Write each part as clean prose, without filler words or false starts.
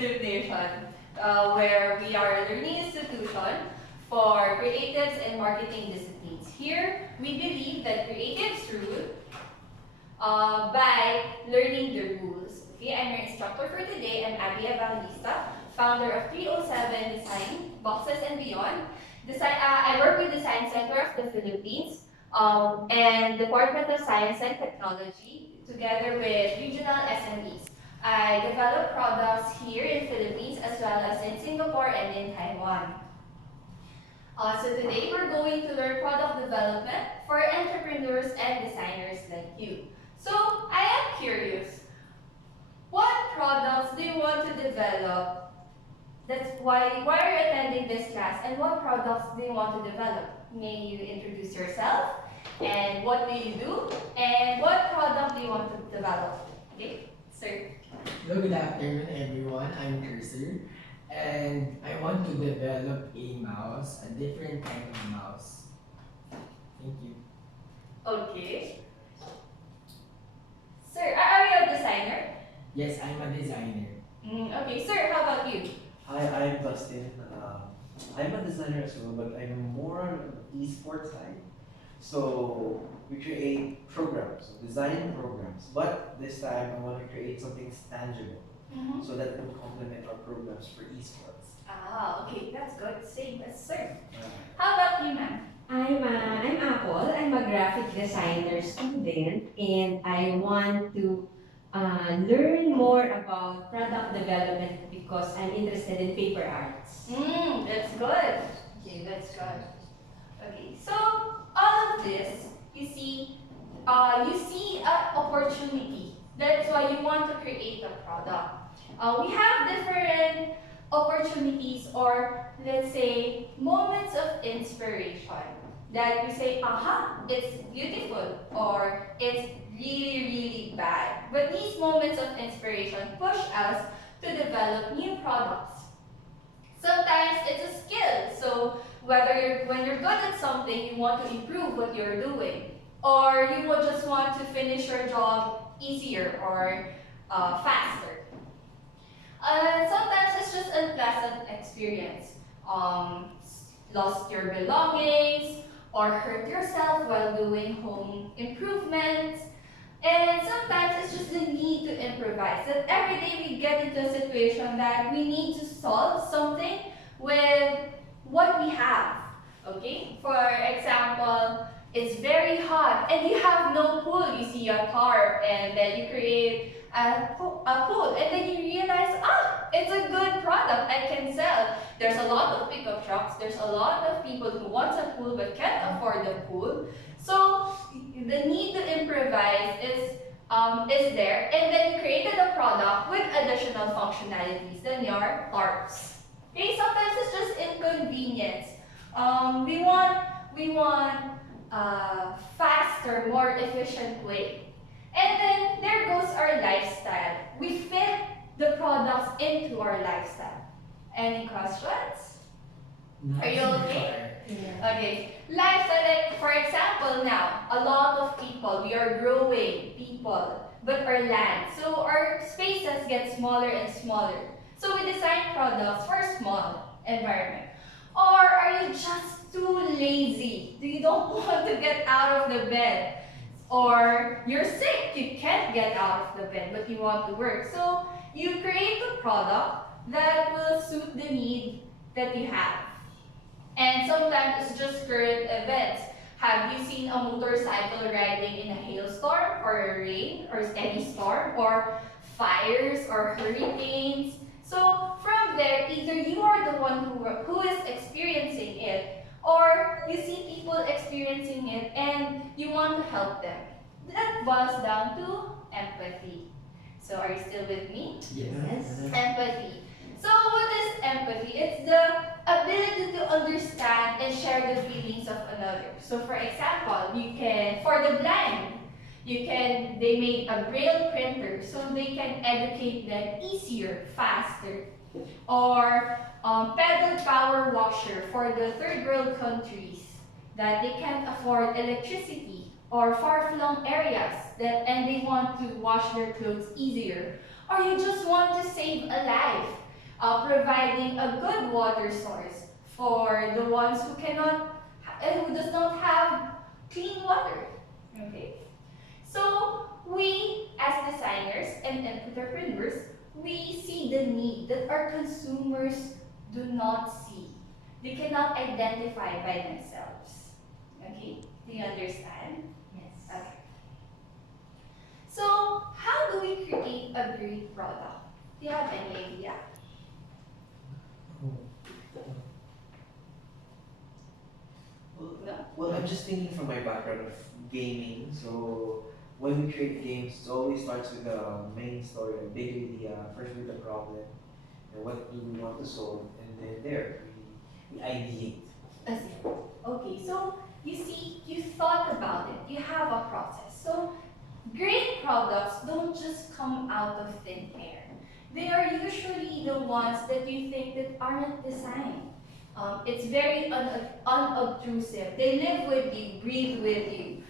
Creative Nation, where we are a learning institution for creatives and marketing disciplines. Here, we believe that creatives rule by learning the rules. Okay, I'm your instructor for today. I'm Abi Evangelista, founder of 307 Design, Boxes and Beyond. I work with Design Center of the Philippines and Department of Science and Technology together with regional SMEs. I develop products here in Philippines as well as in Singapore and in Taiwan. So today we're going to learn product development for entrepreneurs and designers like you. So I am curious, what products do you want to develop? That's why are you attending this class, and what products do you want to develop? May you introduce yourself, and what do you do, and what product do you want to develop? Okay, sir. Hello, good afternoon everyone. I'm Cursor and I want to develop a mouse, a different kind of mouse. Thank you. Okay. Sir, are you a designer? Yes, I'm a designer. Okay, sir, how about you? Hi, I'm Dustin. I'm a designer as well, but I'm more on the esports side. So we create programs, design programs. But this time I want to create something tangible so that can complement our programs for esports. Ah, okay, that's good. Same as sir. Uh, How about you, ma'am? I'm Apple. I'm a graphic designer student, and I want to learn more about product development because I'm interested in paper arts. That's good. Okay, that's good. Okay, so all of this, you see an opportunity. That's why you want to create a product. We have different opportunities, or let's say moments of inspiration that you say, aha, it's beautiful, or it's really, really bad. But these moments of inspiration push us to develop new products. Sometimes it's a skill. So when you're good at something, you want to improve what you're doing, or you will just want to finish your job easier or faster. Sometimes it's just a unpleasant experience. Lost your belongings or hurt yourself while doing home improvements. And sometimes it's just the need to improvise. That every day we get into a situation that we need to solve something with what we have. Okay? For example, it's very hot and you have no pool. You see a tarp and then you create a pool and then you realize, it's a good product I can sell. There's a lot of pickup trucks. There's a lot of people who want a pool but can't afford the pool. So the need to improvise is there, and then you created a product with additional functionalities than your tarps. Okay, sometimes it's just inconvenience. We want faster, more efficient way. And then there goes our lifestyle. We fit the products into our lifestyle. Any questions? Are you okay? Yeah. Okay. Lifestyle, like for example now, a lot of people, we are growing people, but our land, so our spaces get smaller and smaller. So we design products for a small environment. Or are you just too lazy? You don't want to get out of the bed? Or you're sick, you can't get out of the bed, but you want to work. So you create a product that will suit the need that you have. And sometimes it's just current events. Have you seen a motorcycle riding in a hailstorm or a rain or any storm or fires or hurricanes? So from there, either you are the one who is experiencing it, or you see people experiencing it and you want to help them. That boils down to empathy. So are you still with me? Yes. Empathy. So what is empathy? It's the ability to understand and share the feelings of another. So for example, for the blind, they made a braille printer so they can educate them easier, faster. Or pedal power washer for the third world countries that they can't afford electricity, or far-flung areas and they want to wash their clothes easier. Or you just want to save a life. providing a good water source for the ones who who does not have clean water. Okay? So we, as designers and entrepreneurs, we see the need that our consumers do not see. They cannot identify by themselves. Okay? Do you understand? Yes. Okay. So, how do we create a great product? Do you have any idea? Well, I'm just thinking from my background of gaming. So when we create games, it always starts with the main story, a big idea, first with the problem, and what do we want to solve, and then we ideate. As in, okay, so you see, you thought about it, you have a process. So, great products don't just come out of thin air. They are usually the ones that you think that aren't designed. It's very unobtrusive. They live with you, breathe with you.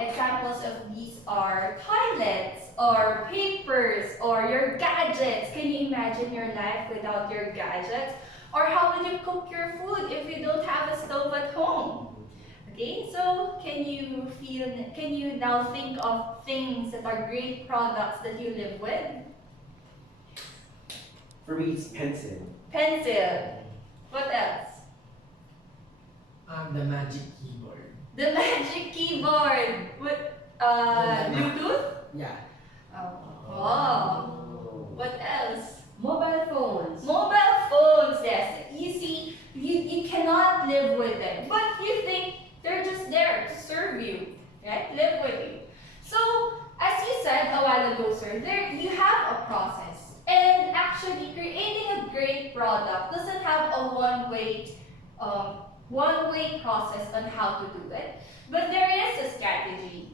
Examples of these are toilets, or papers, or your gadgets. Can you imagine your life without your gadgets? Or how would you cook your food if you don't have a stove at home? Okay, so can you now think of things that are great products that you live with? For me, it's pencil. Pencil. What else? The magic keyboard. The magic keyboard. What? Bluetooth? Yeah. Oh. Wow. What else? Mobile phones. Mobile phones, yes. You see, you cannot live with them, but you think they're just there to serve you, right? Live with you. So, as you said a while ago, sir, you have a process. And actually, creating a great product doesn't have a one-way process on how to do it, but there is a strategy.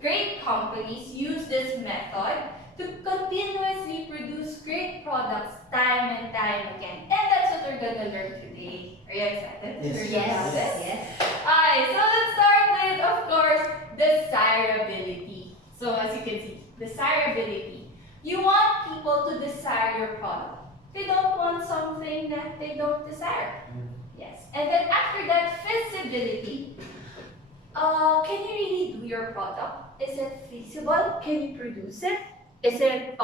Great companies use this method to continuously produce great products time and time again. And that's what we're gonna learn today. Are you excited to learn about this? Yes. Alright, so let's start with, of course, desirability. So as you can see, desirability. You want people to desire your product. They don't want something that they don't desire. Yes. And then after that, feasibility. Can you really do your product? Is it feasible? Can you produce it? Is it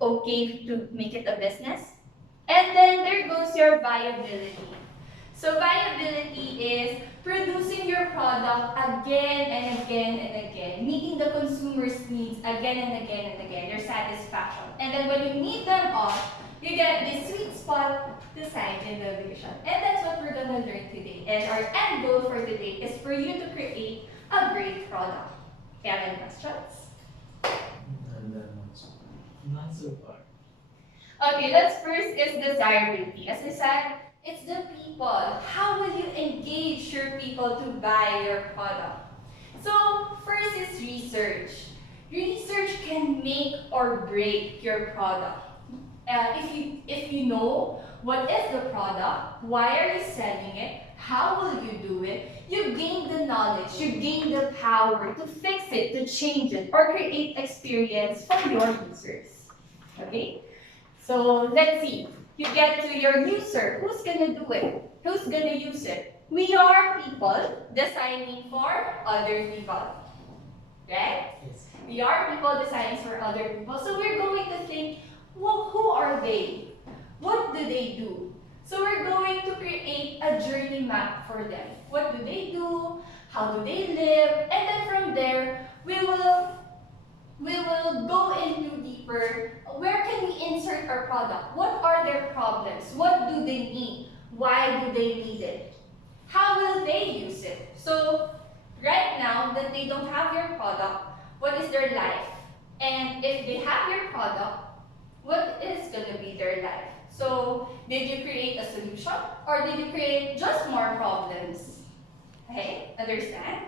okay to make it a business? And then there goes your viability. So viability is producing your product again and again and again, meeting the consumer's needs again and again and again, your satisfaction. And then when you meet them all, you get this sweet spot, design innovation. And that's what we're gonna learn today. And our end goal for today is for you to create a great product. Do you have any questions? Not so far. Okay, let's first is desirability. As I said, it's the people. How will you engage your people to buy your product? So first is research. Research can make or break your product. If you know what is the product, why are you selling it, how will you do it, you gain the knowledge, you gain the power to fix it, to change it, or create experience for your users. Okay? So let's see. You get to your user. Who's gonna do it? Who's gonna use it? We are people designing for other people. Right? Yes. We are people designing for other people. So we're going to think, well, who are they? What do they do? So we're going to create a journey map for them. What do they do? How do they live? And then from there, we will go into deeper. Where can we insert our product? What are their problems? What do they need? Why do they need it? How will they use it? So right now that they don't have your product, what is their life? And if they have your product, what is going to be their life? So did you create a solution or did you create just more problems? Okay, understand?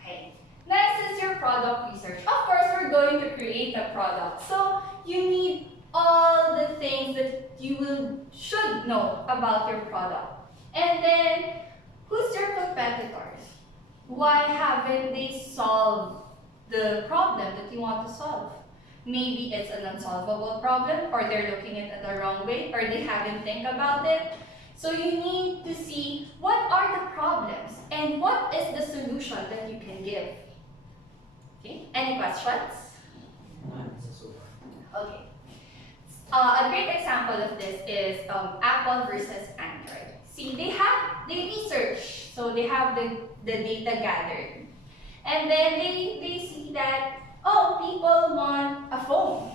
Okay. Next is your product research. Of course, we're going to create a product. So you need all the things that you should know about your product. And then, who's your competitors? Why haven't they solved the problem that you want to solve? maybe it's an unsolvable problem, or they're looking at it the wrong way, or they haven't think about it. So you need to see what are the problems and what is the solution that you can give. Okay, any questions? Okay. A great example of this is Apple versus Android. See, they research, so they have the data gathered. And then they see that, oh, people want a phone.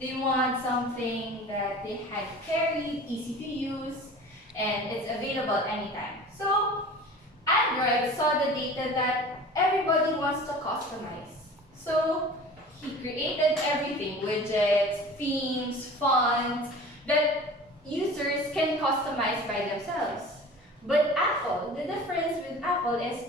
They want something that they had carry, easy to use, and it's available anytime. So Android saw the data that everybody wants to customize. So he created everything, widgets, themes, fonts, that users can customize by themselves. But Apple, the difference with Apple is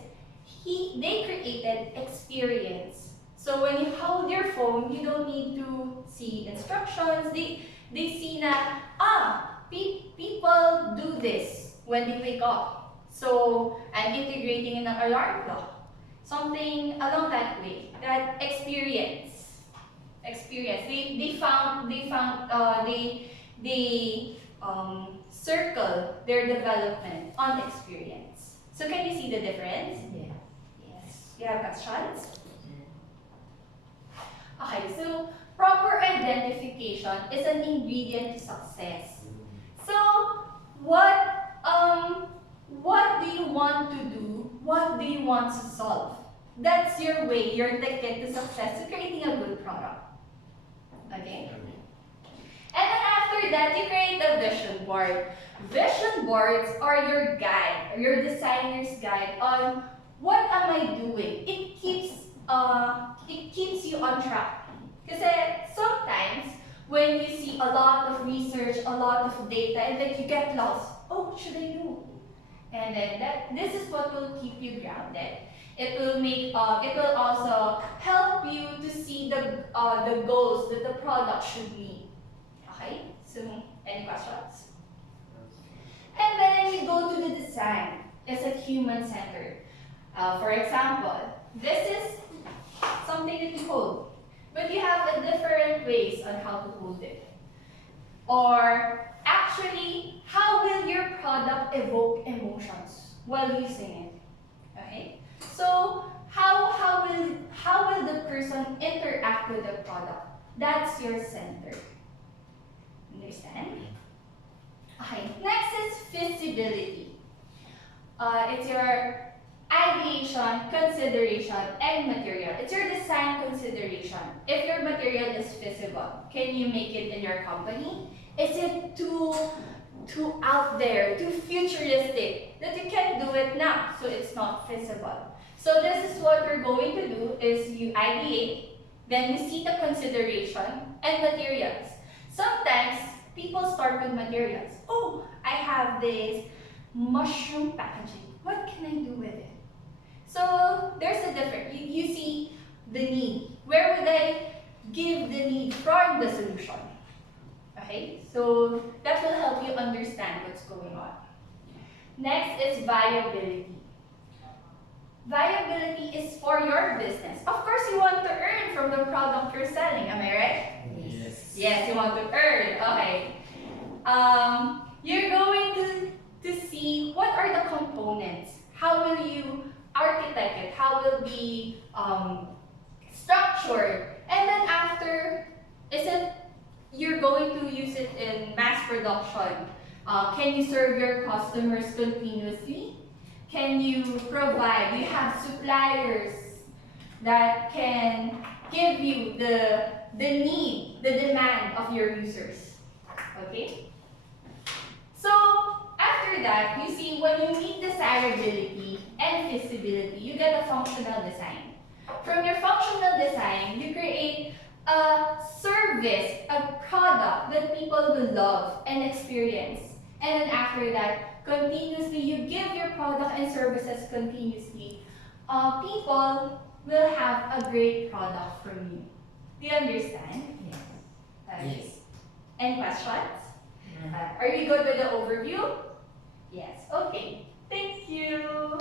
they created experience. So when you hold your phone, you don't need to see instructions. They see na, people do this when they wake up. So I'm integrating in an alarm clock. Something along that way. That experience. They circle their development on experience. So can you see the difference? Yeah. Yes. You have questions? Okay, so proper identification is an ingredient to success. So what do you want to do? What do you want to solve? That's your way, your ticket to success, to creating a good product. Okay? And then after that, you create a vision board. Vision boards are your guide, or your designer's guide on what am I doing. It keeps you on track. Because sometimes when you see a lot of research, a lot of data, and then you get lost. Oh, what should I do? And then this is what will keep you grounded. It will also help you to see the goals that the product should meet. Okay? So, any questions? And then we go to the design. It's a human-centered. For example, this is something that you hold, but you have a different ways on how to hold it. Or actually, how will your product evoke emotions while using it? Okay? So how will the person interact with the product? That's your center. Understand? Okay, next is feasibility. It's your ideation, consideration, and material. It's your design consideration. If your material is feasible, can you make it in your company? Is it too out there, too futuristic, that you can't do it now, so it's not feasible? So this is what we're going to do, is you ideate, then you see the consideration and materials. Sometimes people start with materials. Oh, I have this mushroom packaging. What can I do with it? So there's a difference. You see the need. Where would I give the need from the solution? Okay, so that will help you understand what's going on. Next is viability. Viability is for your business. Of course, you want to earn from the product you're selling. Am I right? Yes. Yes, you want to earn. Okay. You're going to see what are the components. How will you architect it? How will it be structured? And then after, you're going to use it in mass production? Can you serve your customers continuously? Can you provide? Do you have suppliers that can give you the need, the demand of your users? Okay? So after that, you see when you meet desirability and feasibility, you get a functional design. From your functional design, you create a service, a product that people will love and experience. And then after that, continuously, you give your product and services continuously. People will have a great product from you. Do you understand? Yes. Okay. Yes. Any questions? Are you good with the overview? Yes. Okay. Thank you.